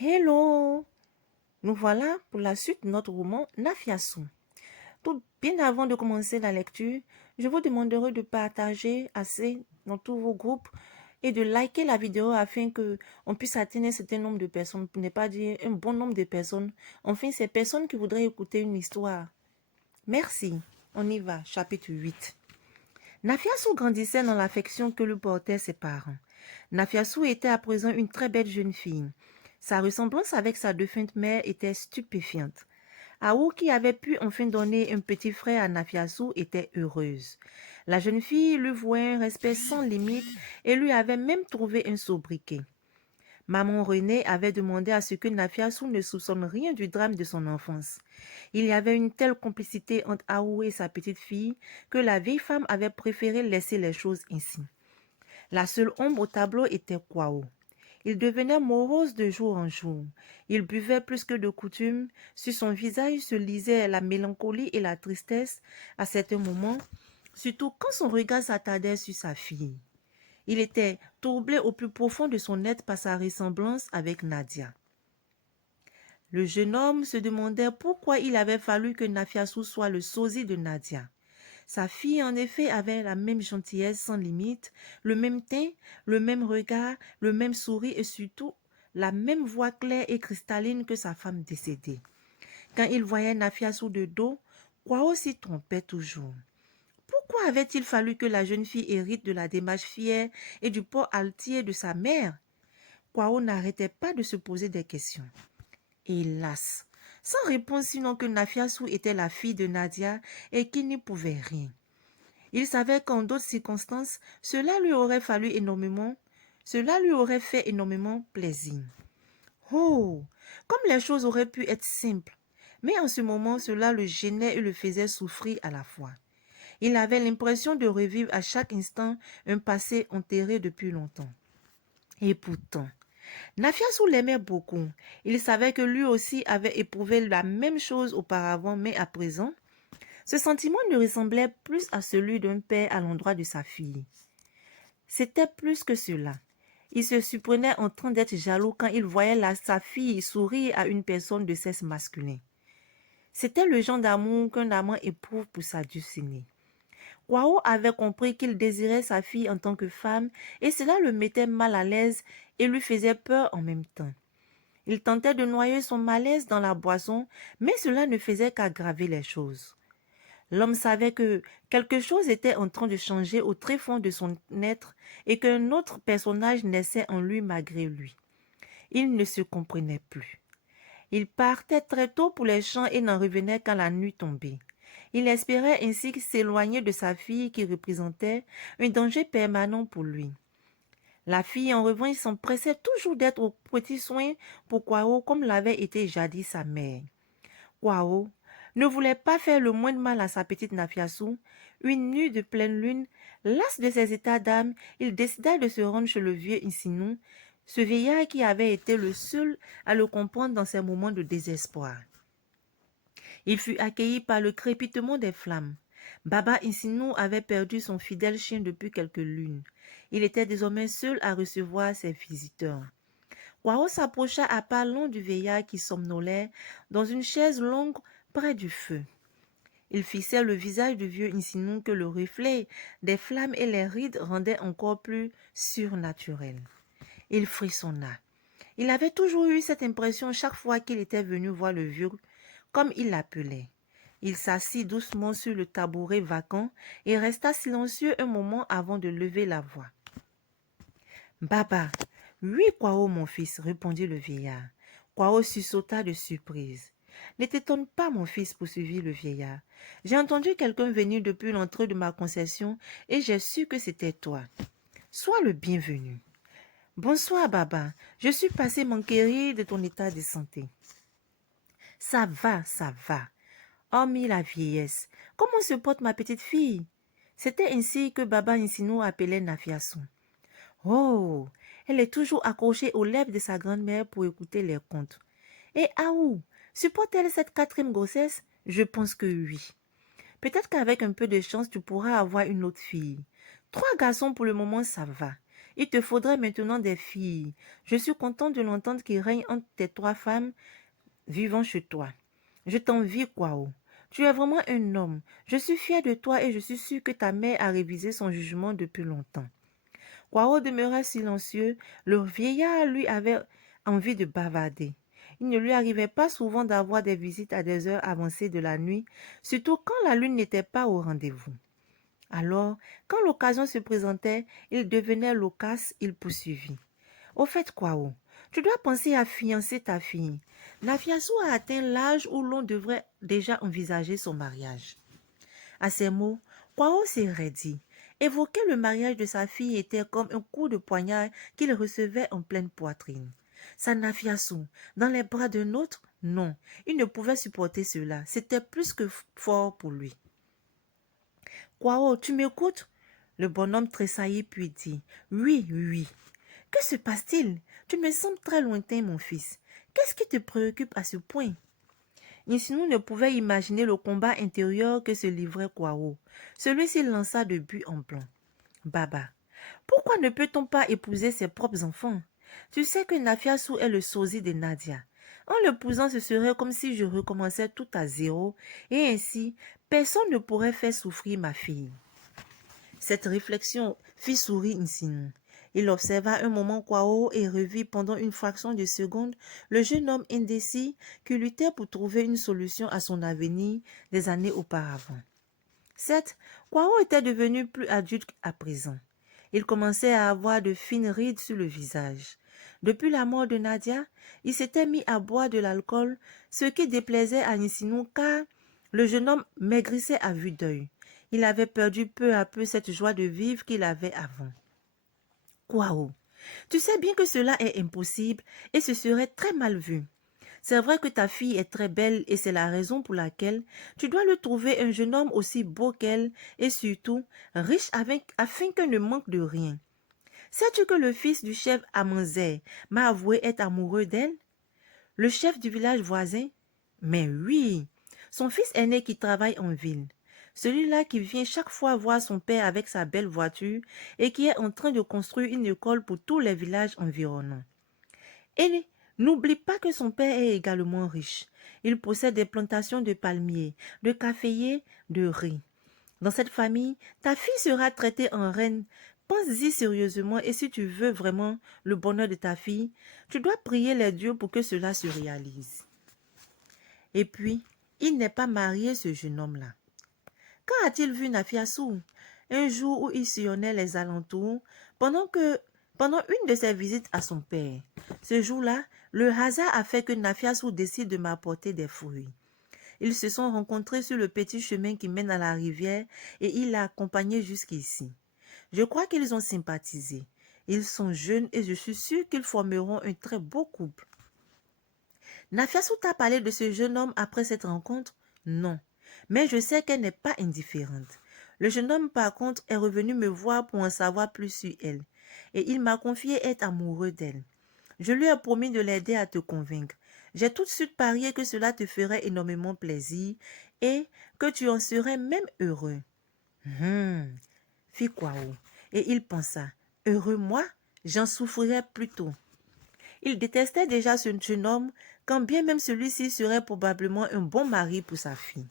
Hello! Nous voilà pour la suite de notre roman Nafiassou. Tout bien avant de commencer la lecture, je vous demanderai de partager assez dans tous vos groupes et de liker la vidéo afin que on puisse atteindre un certain nombre de personnes, pour ne pas dire un bon nombre de personnes. Enfin, ces personnes qui voudraient écouter une histoire. Merci. On y va, chapitre 8. Nafiassou grandissait dans l'affection que lui portaient ses parents. Nafiassou était à présent une très belle jeune fille. Sa ressemblance avec sa défunte mère était stupéfiante. Aou, qui avait pu enfin donner un petit frère à Nafiassou, était heureuse. La jeune fille lui vouait un respect sans limite et lui avait même trouvé un sobriquet. Maman Renée avait demandé à ce que Nafiassou ne soupçonne rien du drame de son enfance. Il y avait une telle complicité entre Aou et sa petite fille que la vieille femme avait préféré laisser les choses ainsi. La seule ombre au tableau était Kwao. Il devenait morose de jour en jour. Il buvait plus que de coutume. Sur son visage se lisait la mélancolie et la tristesse à certains moments, surtout quand son regard s'attardait sur sa fille. Il était troublé au plus profond de son être par sa ressemblance avec Nadia. Le jeune homme se demandait pourquoi il avait fallu que Nafiassou soit le sosie de Nadia. Sa fille, en effet, avait la même gentillesse sans limite, le même teint, le même regard, le même sourire et surtout la même voix claire et cristalline que sa femme décédée. Quand il voyait Nafiassou de dos, Kwao s'y trompait toujours. Pourquoi avait-il fallu que la jeune fille hérite de la démarche fière et du port altier de sa mère? Kwao n'arrêtait pas de se poser des questions. Hélas, sans réponse sinon que Nafiassou était la fille de Nadia et qu'il n'y pouvait rien. Il savait qu'en d'autres circonstances, cela lui aurait fait énormément plaisir. Oh, comme les choses auraient pu être simples. Mais en ce moment, cela le gênait et le faisait souffrir à la fois. Il avait l'impression de revivre à chaque instant un passé enterré depuis longtemps. Et pourtant, Nafiassou l'aimait beaucoup. Il savait que lui aussi avait éprouvé la même chose auparavant, mais à présent, ce sentiment ne ressemblait plus à celui d'un père à l'endroit de sa fille. C'était plus que cela. Il se surprenait en train d'être jaloux quand il voyait sa fille sourire à une personne de sexe masculin. C'était le genre d'amour qu'un amant éprouve pour sa dulcinée. Kwao avait compris qu'il désirait sa fille en tant que femme et cela le mettait mal à l'aise et lui faisait peur en même temps. Il tentait de noyer son malaise dans la boisson, mais cela ne faisait qu'aggraver les choses. L'homme savait que quelque chose était en train de changer au tréfonds de son être et qu'un autre personnage naissait en lui malgré lui. Il ne se comprenait plus. Il partait très tôt pour les champs et n'en revenait quand la nuit tombait. Il espérait ainsi s'éloigner de sa fille qui représentait un danger permanent pour lui. La fille, en revanche, s'empressait toujours d'être aux petits soins pour Kwao comme l'avait été jadis sa mère. Kwao ne voulait pas faire le moindre mal à sa petite Nafiassou. Une nuit de pleine lune, las de ses états d'âme, il décida de se rendre chez le vieux Insinou, ce vieillard qui avait été le seul à le comprendre dans ses moments de désespoir. Il fut accueilli par le crépitement des flammes. Baba Insinou avait perdu son fidèle chien depuis quelques lunes. Il était désormais seul à recevoir ses visiteurs. Kwao s'approcha à pas longs du vieillard qui somnolait dans une chaise longue près du feu. Il fixait le visage du vieux Insinou que le reflet des flammes et les rides rendaient encore plus surnaturel. Il frissonna. Il avait toujours eu cette impression chaque fois qu'il était venu voir le vieux, comme il l'appelait. Il s'assit doucement sur le tabouret vacant et resta silencieux un moment avant de lever la voix. « Baba, oui, Kwao, mon fils, répondit le vieillard. Kwao sursauta de surprise. Ne t'étonne pas, mon fils, poursuivit le vieillard. J'ai entendu quelqu'un venir depuis l'entrée de ma concession et j'ai su que c'était toi. Sois le bienvenu. Bonsoir, Baba. Je suis passé m'enquérir de ton état de santé. Ça va, ça va. Hormis la vieillesse, comment se porte ma petite fille? C'était ainsi que Baba Insinou appelait Nafiassou. Oh, elle est toujours accrochée aux lèvres de sa grand-mère pour écouter les contes. Et Aou, supporte-t-elle cette quatrième grossesse? Je pense que oui. Peut-être qu'avec un peu de chance, tu pourras avoir une autre fille. 3 garçons pour le moment, ça va. Il te faudrait maintenant des filles. Je suis content de l'entendre qui règne entre tes 3 femmes vivant chez toi. Je t'envie, Kwao. Tu es vraiment un homme. Je suis fier de toi et je suis sûr que ta mère a révisé son jugement depuis longtemps. Kwao demeura silencieux. Le vieillard, lui, avait envie de bavarder. Il ne lui arrivait pas souvent d'avoir des visites à des heures avancées de la nuit, surtout quand la lune n'était pas au rendez-vous. Alors, quand l'occasion se présentait, il devenait loquace, il poursuivit. Au fait, Kwao, tu dois penser à fiancer ta fille. Nafiasu a atteint l'âge où l'on devrait déjà envisager son mariage. À ces mots, Kwao s'est raidi. Évoquer le mariage de sa fille était comme un coup de poignard qu'il recevait en pleine poitrine. Sa Nafiasu, dans les bras d'un autre, non, il ne pouvait supporter cela. C'était plus que fort pour lui. Kwao, tu m'écoutes? Le bonhomme tressaillit puis dit, oui, oui. Que se passe-t-il? Tu me sembles très lointain, mon fils. Qu'est-ce qui te préoccupe à ce point? Nisinou ne pouvait imaginer le combat intérieur que se livrait Kwao. Celui-ci lança de but en blanc. Baba, pourquoi ne peut-on pas épouser ses propres enfants? Tu sais que Nafiasu est le sosie de Nadia. En l'épousant, ce serait comme si je recommençais tout à zéro et ainsi, personne ne pourrait faire souffrir ma fille. Cette réflexion fit sourire Nsinou. Il observa un moment Kwao et revit pendant une fraction de seconde le jeune homme indécis qui luttait pour trouver une solution à son avenir des années auparavant. Certes, Kwao était devenu plus adulte à présent. Il commençait à avoir de fines rides sur le visage. Depuis la mort de Nadia, il s'était mis à boire de l'alcool, ce qui déplaisait à Nisinou car le jeune homme maigrissait à vue d'œil. Il avait perdu peu à peu cette joie de vivre qu'il avait avant. Kwao, tu sais bien que cela est impossible et ce serait très mal vu. C'est vrai que ta fille est très belle et c'est la raison pour laquelle tu dois lui trouver un jeune homme aussi beau qu'elle et surtout riche afin qu'elle ne manque de rien. Sais-tu que le fils du chef Amanzé m'a avoué être amoureux d'elle? Le chef du village voisin? Mais oui, son fils aîné qui travaille en ville. Celui-là qui vient chaque fois voir son père avec sa belle voiture et qui est en train de construire une école pour tous les villages environnants. Et n'oublie pas que son père est également riche. Il possède des plantations de palmiers, de caféiers, de riz. Dans cette famille, ta fille sera traitée en reine. Pense-y sérieusement et si tu veux vraiment le bonheur de ta fille, tu dois prier les dieux pour que cela se réalise. Et puis, il n'est pas marié ce jeune homme-là. Quand a-t-il vu Nafiasu? Un jour où il sillonnait les alentours pendant une de ses visites à son père. Ce jour-là, le hasard a fait que Nafiasu décide de m'apporter des fruits. Ils se sont rencontrés sur le petit chemin qui mène à la rivière et il l'a accompagné jusqu'ici. Je crois qu'ils ont sympathisé. Ils sont jeunes et je suis sûre qu'ils formeront un très beau couple. Nafiasu t'a parlé de ce jeune homme après cette rencontre? Non, mais je sais qu'elle n'est pas indifférente. Le jeune homme, par contre, est revenu me voir pour en savoir plus sur elle, et il m'a confié être amoureux d'elle. Je lui ai promis de l'aider à te convaincre. J'ai tout de suite parié que cela te ferait énormément plaisir et que tu en serais même heureux. Fit Kwao, et il pensa, heureux moi, j'en souffrirais plutôt. Il détestait déjà ce jeune homme, quand bien même celui-ci serait probablement un bon mari pour sa fille.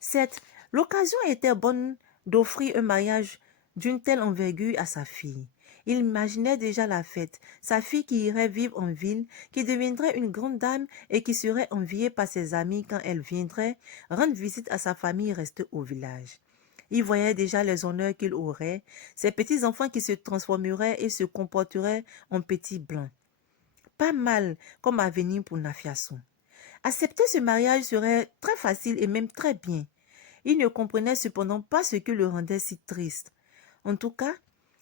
Certes, l'occasion était bonne d'offrir un mariage d'une telle envergure à sa fille. Il imaginait déjà la fête, sa fille qui irait vivre en ville, qui deviendrait une grande dame et qui serait enviée par ses amis quand elle viendrait rendre visite à sa famille restée au village. Il voyait déjà les honneurs qu'il aurait, ses petits-enfants qui se transformeraient et se comporteraient en petits blancs. Pas mal comme avenir pour Nafiasu. Accepter ce mariage serait très facile et même très bien. Il ne comprenait cependant pas ce qui le rendait si triste. En tout cas,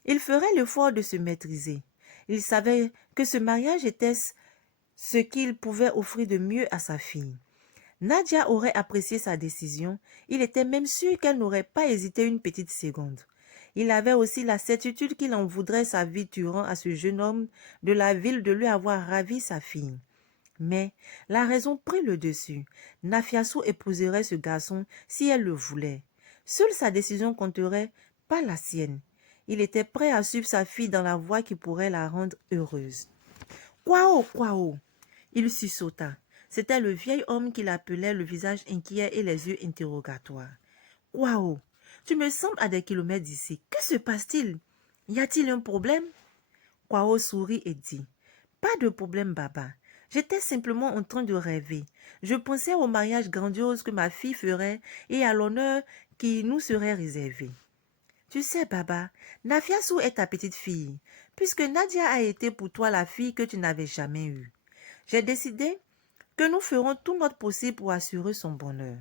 il ferait l'effort de se maîtriser. Il savait que ce mariage était ce qu'il pouvait offrir de mieux à sa fille. Nadia aurait apprécié sa décision. Il était même sûr qu'elle n'aurait pas hésité une petite seconde. Il avait aussi la certitude qu'il en voudrait sa vie durant à ce jeune homme de la ville de lui avoir ravi sa fille. Mais la raison prit le dessus. Nafiasu épouserait ce garçon si elle le voulait. Seule sa décision compterait, pas la sienne. Il était prêt à suivre sa fille dans la voie qui pourrait la rendre heureuse. Kwao, Kwao! Il sursauta. C'était le vieil homme qu'il appelait, le visage inquiet et les yeux interrogatoires. Kwao, tu me sembles à des kilomètres d'ici. Que se passe-t-il? Y a-t-il un problème? Kwao sourit et dit, pas de problème, Baba. J'étais simplement en train de rêver. Je pensais au mariage grandiose que ma fille ferait et à l'honneur qui nous serait réservé. Tu sais, Baba, Nafiasu est ta petite fille, puisque Nadia a été pour toi la fille que tu n'avais jamais eue. J'ai décidé que nous ferons tout notre possible pour assurer son bonheur.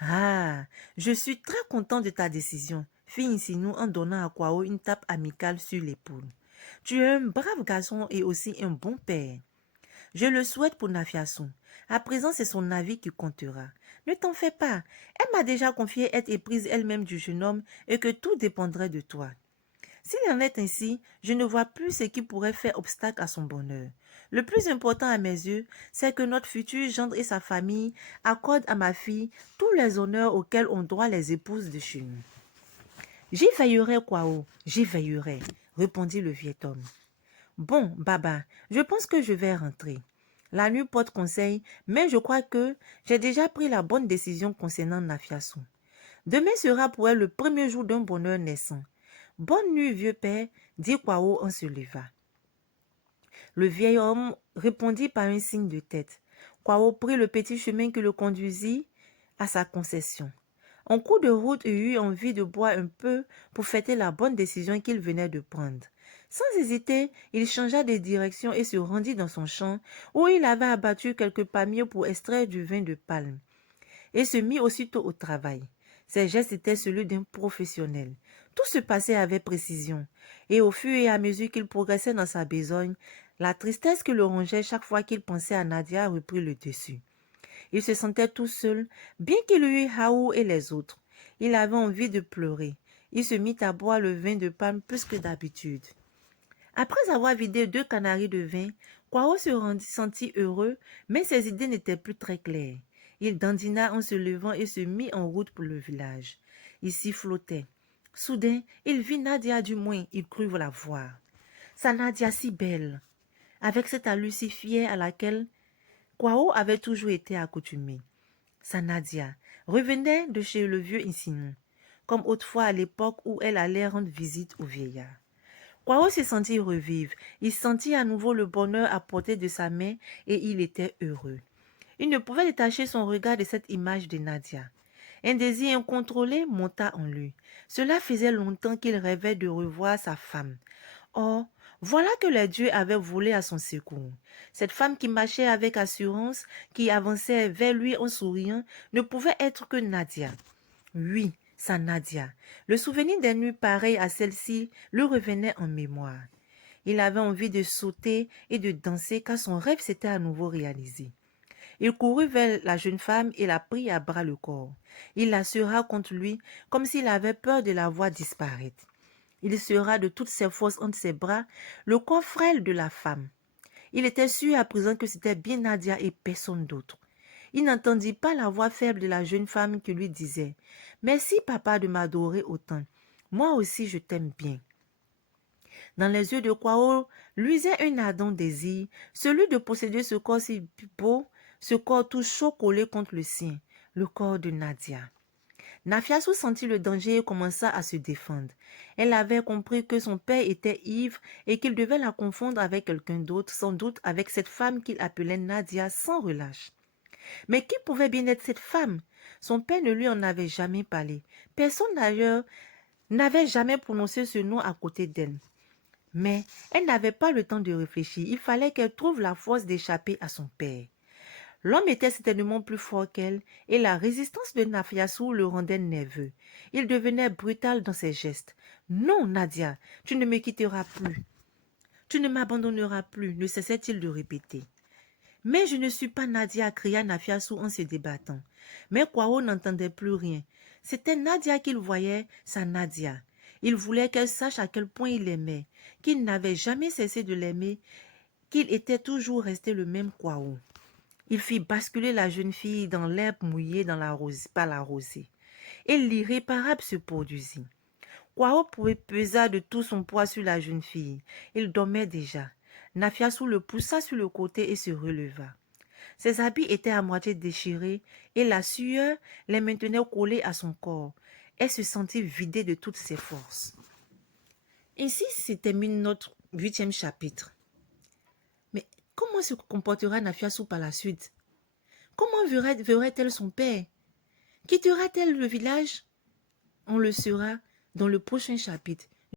Ah, je suis très content de ta décision, fit Insinu en donnant à Kwao une tape amicale sur l'épaule. Tu es un brave garçon et aussi un bon père. Je le souhaite pour Nafiasu. À présent, c'est son avis qui comptera. Ne t'en fais pas. Elle m'a déjà confié être éprise elle-même du jeune homme et que tout dépendrait de toi. S'il en est ainsi, je ne vois plus ce qui pourrait faire obstacle à son bonheur. Le plus important à mes yeux, c'est que notre futur gendre et sa famille accordent à ma fille tous les honneurs auxquels on doit les épouses de chez nous. J'y veillerai, Kwao, j'y veillerai, répondit le vieux homme. Bon, Baba, je pense que je vais rentrer. La nuit porte conseil, mais je crois que j'ai déjà pris la bonne décision concernant Nafiasu. Demain sera pour elle le premier jour d'un bonheur naissant. Bonne nuit, vieux père, dit Kwao en se leva. Le vieil homme répondit par un signe de tête. Kwao prit le petit chemin qui le conduisit à sa concession. En cours de route, il eut envie de boire un peu pour fêter la bonne décision qu'il venait de prendre. Sans hésiter, il changea de direction et se rendit dans son champ où il avait abattu quelques palmiers pour extraire du vin de palme et se mit aussitôt au travail. Ses gestes étaient celui d'un professionnel. Tout se passait avec précision, et au fur et à mesure qu'il progressait dans sa besogne, la tristesse qui le rongeait chaque fois qu'il pensait à Nadia reprit le dessus. Il se sentait tout seul, bien qu'il eût Haou et les autres. Il avait envie de pleurer. Il se mit à boire le vin de palme plus que d'habitude. Après avoir vidé 2 canaries de vin, Kwao se sentit heureux, mais ses idées n'étaient plus très claires. Il dandina en se levant et se mit en route pour le village. Il sifflotait. Soudain, il vit Nadia, du moins, il crut la voir. Sa Nadia si belle, avec cette allure si fière à laquelle Kwao avait toujours été accoutumé. Sa Nadia revenait de chez le vieux Insinu, comme autrefois à l'époque où elle allait rendre visite au vieillard. Kwao se sentit revivre. Il sentit à nouveau le bonheur à portée de sa main et il était heureux. Il ne pouvait détacher son regard de cette image de Nadia. Un désir incontrôlé monta en lui. Cela faisait longtemps qu'il rêvait de revoir sa femme. Or, voilà que les dieux avaient volé à son secours. Cette femme qui marchait avec assurance, qui avançait vers lui en souriant, ne pouvait être que Nadia. Oui, sa Nadia. Le souvenir des nuits pareilles à celle-ci lui revenait en mémoire. Il avait envie de sauter et de danser car son rêve s'était à nouveau réalisé. Il courut vers la jeune femme et la prit à bras le corps. Il la serra contre lui comme s'il avait peur de la voir disparaître. Il serra de toutes ses forces entre ses bras le corps frêle de la femme. Il était sûr à présent que c'était bien Nadia et personne d'autre. Il n'entendit pas la voix faible de la jeune femme qui lui disait « Merci papa de m'adorer autant. Moi aussi je t'aime bien. » Dans les yeux de Kwao luisait un ardent désir, celui de posséder ce corps si beau, ce corps tout chaud collé contre le sien, le corps de Nadia. Nafiasu sentit le danger et commença à se défendre. Elle avait compris que son père était ivre et qu'il devait la confondre avec quelqu'un d'autre, sans doute avec cette femme qu'il appelait Nadia sans relâche. Mais qui pouvait bien être cette femme? Son père ne lui en avait jamais parlé. Personne d'ailleurs n'avait jamais prononcé ce nom à côté d'elle. Mais elle n'avait pas le temps de réfléchir. Il fallait qu'elle trouve la force d'échapper à son père. L'homme était certainement plus fort qu'elle et la résistance de Nafiasu le rendait nerveux. Il devenait brutal dans ses gestes. « Non, Nadia, tu ne me quitteras plus. Tu ne m'abandonneras plus, ne cessait-il de répéter. « Mais je ne suis pas Nadia, cria Nafiasu en se débattant. Mais Kwao n'entendait plus rien. C'était Nadia qu'il voyait, sa Nadia. Il voulait qu'elle sache à quel point il l'aimait, qu'il n'avait jamais cessé de l'aimer, qu'il était toujours resté le même Kwao. Il fit basculer la jeune fille dans l'herbe mouillée par la rosée. Et l'irréparable se produisit. Kwao pesa de tout son poids sur la jeune fille. Il dormait déjà. Nafiasu le poussa sur le côté et se releva. Ses habits étaient à moitié déchirés et la sueur les maintenait collés à son corps. Elle se sentit vidée de toutes ses forces. Ainsi se termine notre 8e chapitre. Mais comment se comportera Nafiasu par la suite? Comment verrait-elle son père? Quittera-t-elle le village? On le saura dans le prochain chapitre.